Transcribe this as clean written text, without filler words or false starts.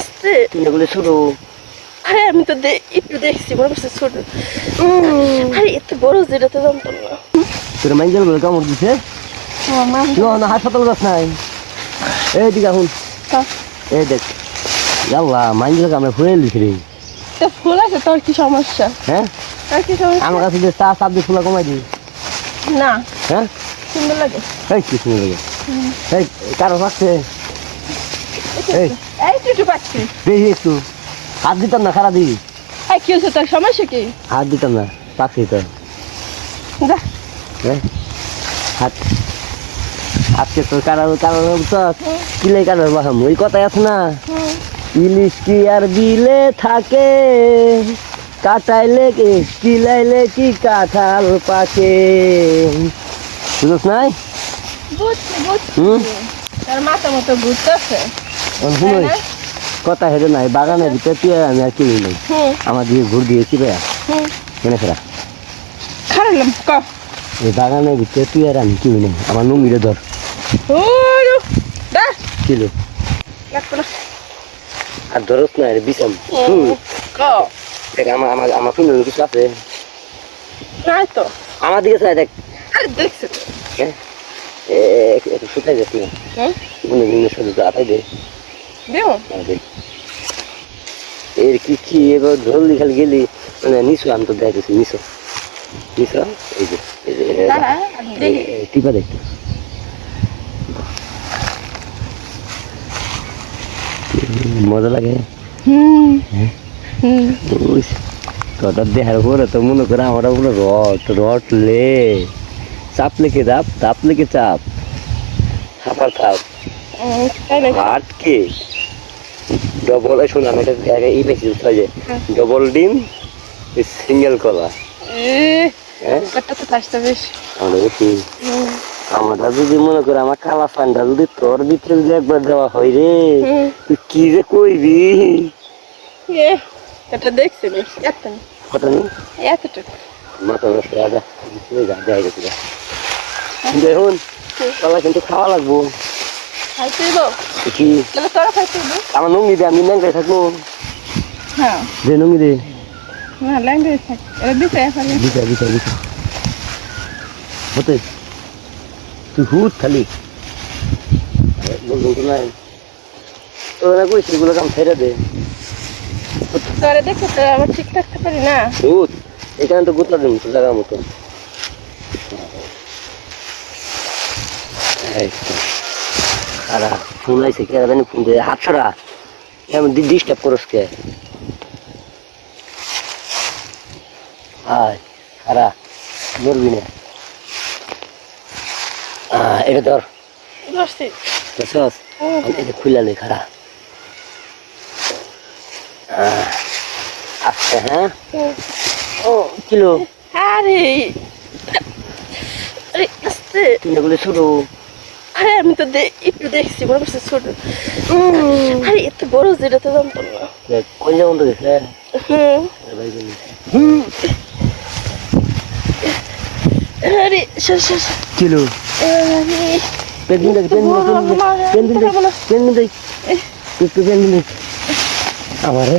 আস্তে এগুলো ছোট। আরে আমি তো একটু দেখছি মনে করছে ছোট। আরে এত বড় যেটা তো জানতাম না। তোর মাইন্ডেল গুলো কামড় দিছে। না হাসপাতাল যাস নাই। এইদিকে এখন এই দেখ আল্লাহ মাইন্ডেল কামড়ে ফুলে দিছি রে। তো ফুল আছে তোর কি সমস্যা? হ্যাঁ আর কি সমস্যা? আমার কাছে যে চা চাপ দিয়ে ফুলা কমাই দিই। না হ্যাঁ সুন্দর লাগে। এই কি সুন্দর লাগে। এই কারো পাচ্ছে এই একটু পাচ্ছি। দেখি একটু হাত দিতাম না খারাপ দিই। কি হয়েছে তোর সমস্যা কি? হাত দিতাম না পাচ্ছি তো। যা হাত আজকে তোর কারণ কিলে কারণ বাহাম ওই কথাই আছে না, ইলিশ কি আর বিলে থাকে, কাটাইলে কি কিলাইলে কি কাঁঠাল পাকে। বুঝছ নাই? বুঝছি বুঝছি। তোর মাথা মতো ঘুরতেছে। কথা হেরে নাই বাগানের ভিতরে তুই আমি আর কিনি নাই। আমার দিকে ঘুর দিয়েছি ভাইয়া কেনে ফেরা খারালাম ক এই বাগানের ভিতরে তুই আর আমি কিনি নাই। আমার নুঙ্গিরে ধর কিলো আর ধরস না রে বিষম। দেখ আমার আমার আমার ফিন কিছু আছে নাই তো আমার দিকে চাই দেখ। আরে দেখছি তো হ্যাঁ একটু শুকাই যাচ্ছি না সাথে তো আটাই দে দেও এর কি কি এবার জলদি খালি গেলি মানে নিশো আমি তো দেখেছি নিশো নিশো এই যে টিপা দেখতে মজা লাগে। তোটার দেহার উপরে তো মনে করে আমার পুরো রট লে চাপ লেগে চাপ চাপ লেগে চাপ হাফার চাপ আটকে ডবল শুনলাম এটা এই বেশি যে ডবল ডিম সিঙ্গেল কলা। আমরা যদি মনে করে আমার কালা ফান্ডা যদি তোর ভিতরে যদি একবার দেওয়া হয় রে তুই কি যে কইবি। এটা দেখছি কথা নেই এতটুকু মাথা নষ্ট রাজা যাই গেছি দেখুন কলা কিন্তু খাওয়া লাগবো। কি আমার নুঙ্গি দে আমি ল্যাংটাই থাকবো দে নুঙ্গি দে দিছা দিছা দিছা হতে তুই হুট খালি নাই তোরা কইছিস এগুলো কাম ছেড়ে দে তোরে দেখো তো আবার ঠিক থাকতে পারি না। হুট এখানে তো গুতলা দেবো তোর জায়গা মতো আরা ফোন আইছে কে জানি ফোন দিয়ে হাত ছড়া এমন ডিস্টার্ব করস কে আয় আরা ধরবি না এটা ধর বুঝছস এটা খুলে লে খারা আচ্ছা হ্যাঁ ও কিলো আরে আরে আস্তে এগুলো ছোট। আরে আমি তো একটু দেখছি মনে করছে ছোট। আরে এত বড় যেটা তো জানতাম না। কইলে বন্ধ গেছে আরে কিলো পেন্দিন দেখ পেন্দিন দেখ পেন্দিন দেখ পেন্দিন দেখ আমারে